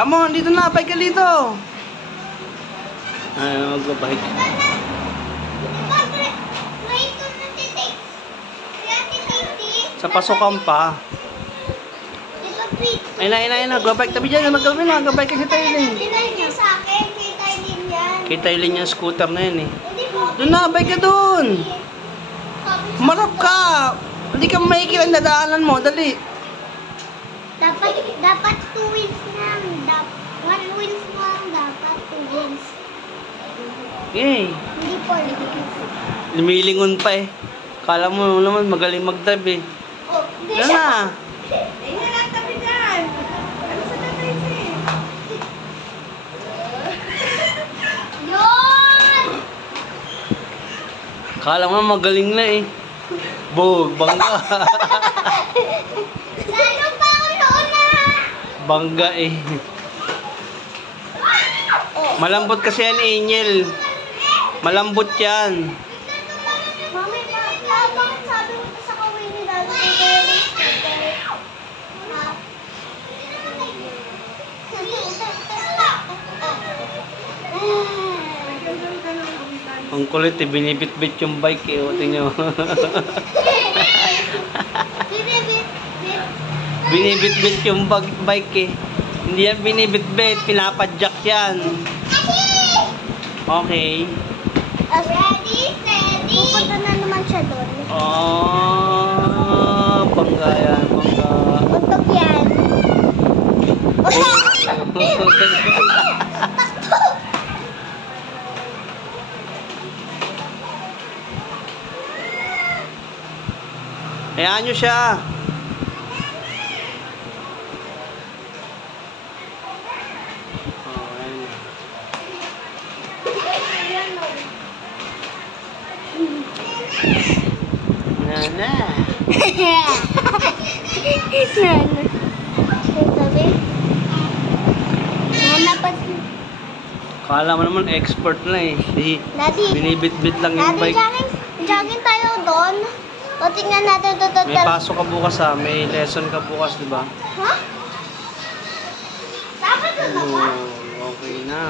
Come on, dito na. Bike ka dito. Ay, mag-bike. Sa pasukan pa. Ay na. Go-bike tabi dyan. Mag-bike na. Go-bike kasi tayo din. Kita ilin yung scooter na yun eh. Doon na, bike ka doon. Marap ka. Hindi ka maikil ang dadaanan mo. Dali. Dapat 2 wheels lang. 1 wheels lang dapat 2 wheels. Okay. Hindi 4 wheels. Lumilingon pa eh. Kala mo naman magaling mag-drive eh. Oh, Yan na. Ayun lang kami dyan. Ano sa tatay siya? Yun! Kala mo magaling na eh. Bog, bangga. Lalo pa ako noon na! Bangga eh. Malambot kasi yan, Angel. Malambot yan. Mami, bakit sabi mo sa kawin ni Lalo? Ang kulit eh, binibit-bit yung bike eh. O, tingnan mo. Binibit-bit yung bike eh. Hindi yan binibit-bit, pinapadjak yan. Okay. Steady. Pupunta na naman siya doon. Oh, bangga yan, bangga. Untok yan. Hayaan nyo siya. Nana. Nana pa. Kala mo naman expert na eh. Daddy. Binibit-bit lang yung Daddy, bike. jogging tayo doon. O tingnan natin May pasok ka bukas ha. May lesson ka bukas, di ba? Ha? Dapat na ba? Okay na.